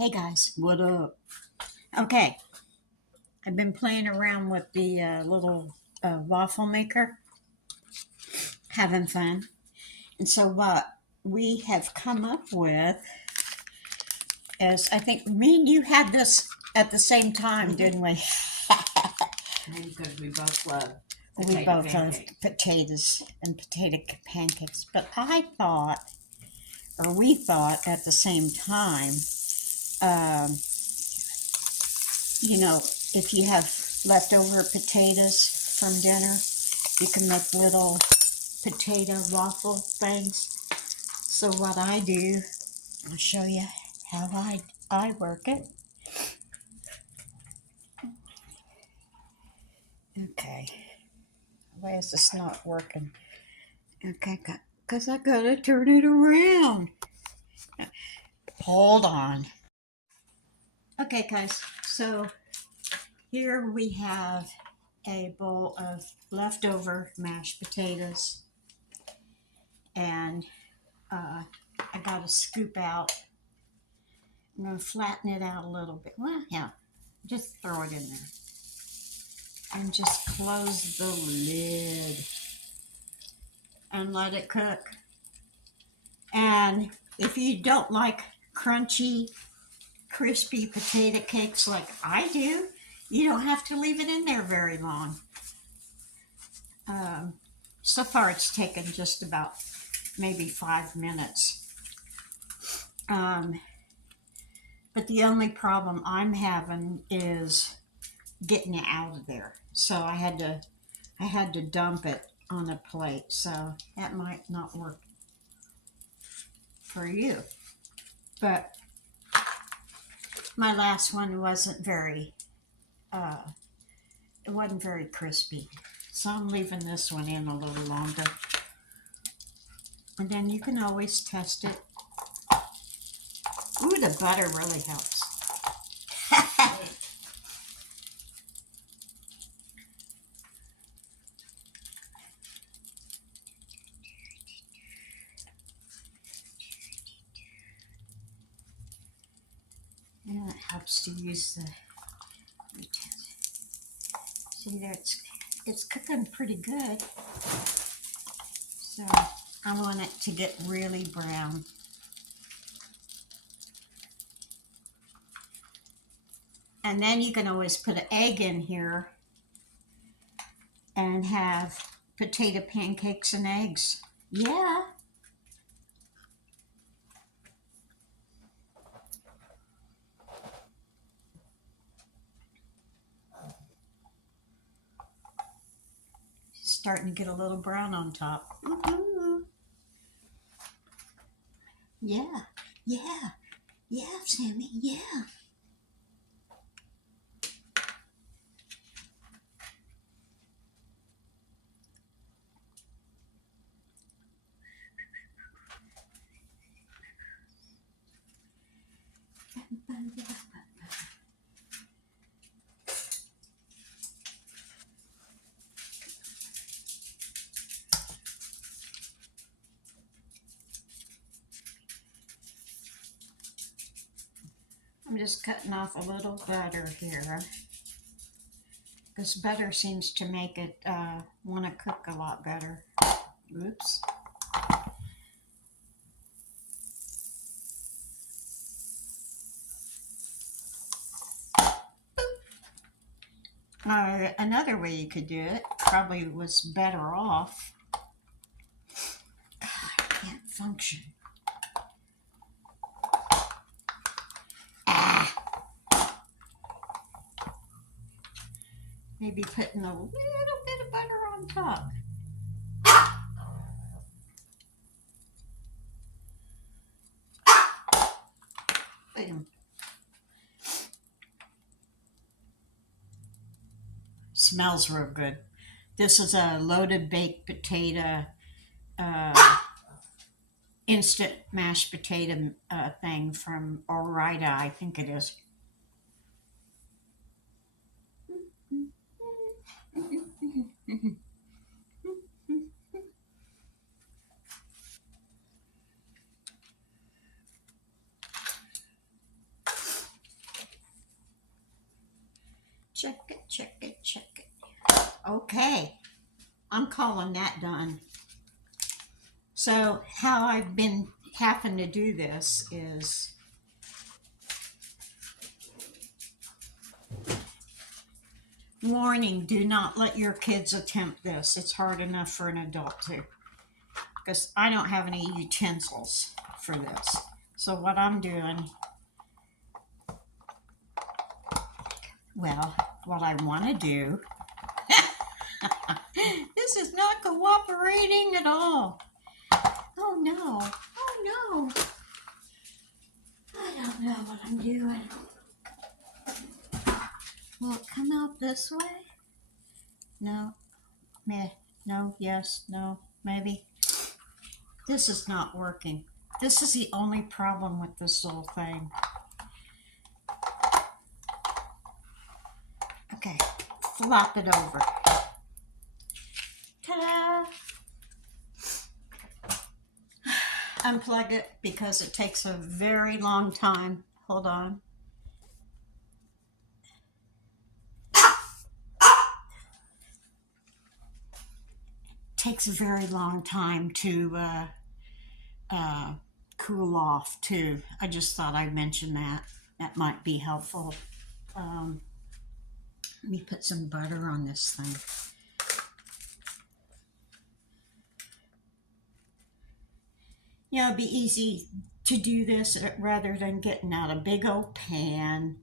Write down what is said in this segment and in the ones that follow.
Hey guys, what up? Okay, I've been playing around with the little waffle maker, having fun. And so, what we have come up with is I think me and you had this at the same time, didn't we? Maybe because we both love We potato both love pancakes. potatoes and potato pancakes. But I thought, or we thought at the same time, um, if you have leftover potatoes from dinner, you can make little potato waffle things. So what I do, I'll show you how I work it. Okay, why is this not working? Okay, because I gotta turn it around. Hold on. Okay, guys, so here we have a bowl of leftover mashed potatoes, and I got to scoop out. I'm going to flatten it out a little bit. Well, yeah, just throw it in there. And just close the lid and let it cook. And if you don't like crunchy, crispy potato cakes like I do, you don't have to leave it in there very long. Um, so far, it's taken just about maybe 5 minutes. But the only problem I'm having is getting it out of there. So I had to dump it on a plate. So that might not work for you. But my last one uh, it wasn't very crispy. So I'm leaving this one in a little longer. And then you can always test it. Ooh, the butter really helps. And it helps to use the see there it's cooking pretty good. So I want it to get really brown. And then you can always put an egg in here and have potato pancakes and eggs. Yeah. Starting to get a little brown on top. Woo-hoo. Yeah, yeah, yeah, Sammy, yeah. I'm just cutting off a little butter here because butter seems to make it want to cook a lot better. Oops. Another way you could do it probably was better off. God, I can't function. Ah, maybe putting a little bit of butter on top. Boom. Smells real good. This is a loaded baked potato, uh, instant mashed potato thing from Ore-Ida, I think it is. Check it, check it, check it. Okay, I'm calling that done. So how I've been having to do this is warning, do not let your kids attempt this. It's hard enough for an adult to, because I don't have any utensils for this. So what I'm doing, well, what I want to do, this is not cooperating at all. Oh no, oh no. I don't know what I'm doing. Will it come out this way? No, meh, no, yes, no, maybe. This is not working. This is the only problem with this little thing. Okay, flop it over. Ta-da! Unplug it because it takes a very long time. Hold on. Takes a very long time to cool off too. I just thought I'd mention that. That might be helpful. Let me put some butter on this thing. You know, it'd be easy to do this rather than getting out a big old pan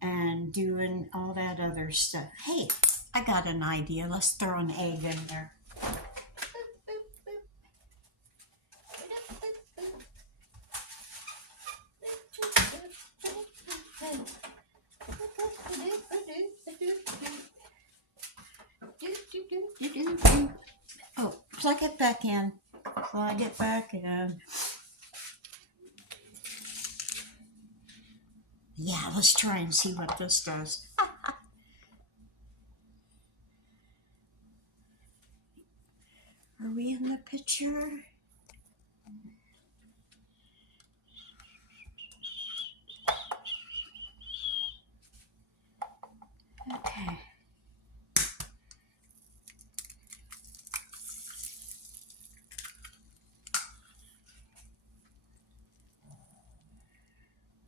and doing all that other stuff. Hey, I got an idea. Let's throw an egg in there. Oh, plug it back in. Plug it back in. Yeah, let's try and see what this does. Are we in the picture? Okay.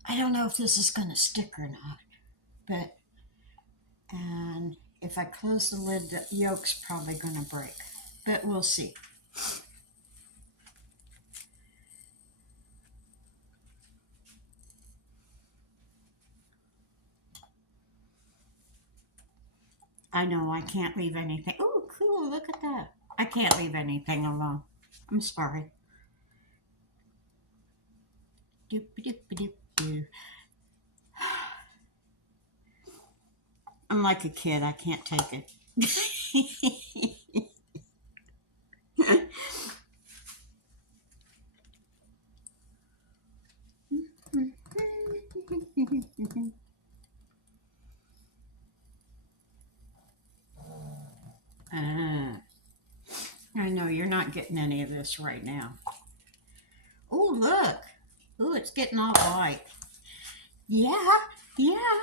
I don't know if this is going to stick or not, but, and if I close the lid, the yolk's probably going to break, but we'll see. I know I can't leave anything. Oh, cool, look at that. I can't leave anything alone. I'm sorry. Doop, doop, doop, doop. I'm like a kid. I can't take it. I know you're not getting any of this right now. Oh, look. Oh, it's getting all white. Yeah, yeah.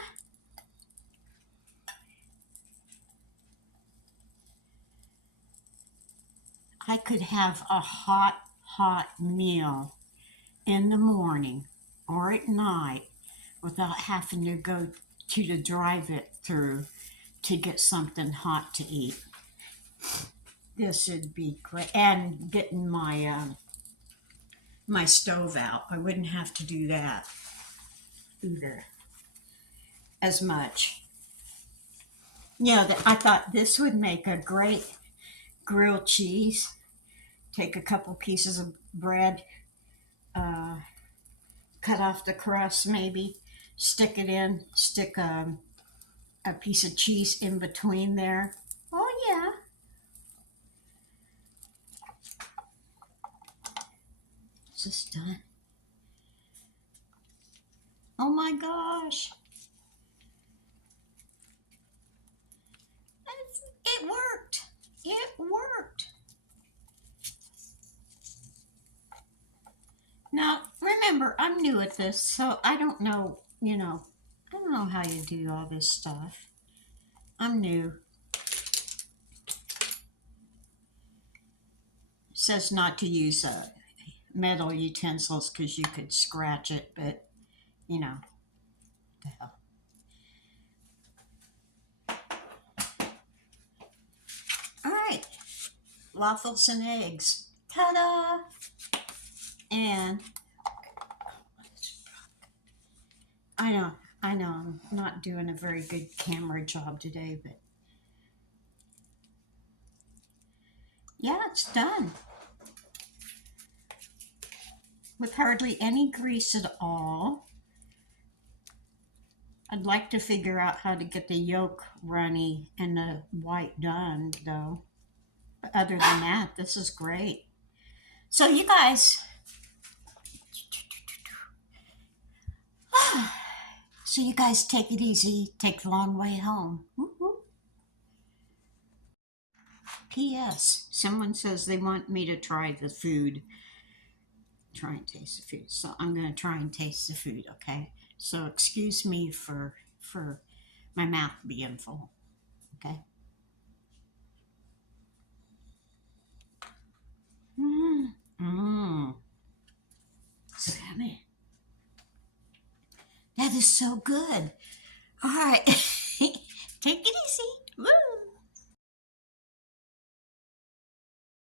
I could have a hot meal in the morning or at night without having to go to the drive-through to get something hot to eat. This would be great. And getting my my stove out. I wouldn't have to do that either as much. Yeah, I thought this would make a great grilled cheese. Take a couple pieces of bread, cut off the crust maybe, stick it in, stick a piece of cheese in between there. Oh yeah. Is this done? Oh my gosh. It worked. It worked. Now, remember, I'm new at this, so I don't know, I don't know how you do all this stuff. I'm new. Says not to use metal utensils because you could scratch it, but you know, the hell. All right, waffles and eggs. Ta-da! And I know, I'm not doing a very good camera job today, but yeah, it's done. With hardly any grease at all. I'd like to figure out how to get the yolk runny and the white done, though. But other than that, this is great. So, you guys, take it easy. Take the long way home. Woo-hoo. P.S. Someone says they want me to try the food. Try and taste the food. So I'm going to try and taste the food, okay? So excuse me for my mouth being full, okay? Mmm. Salmon. That is so good. All right. Take it easy. Woo.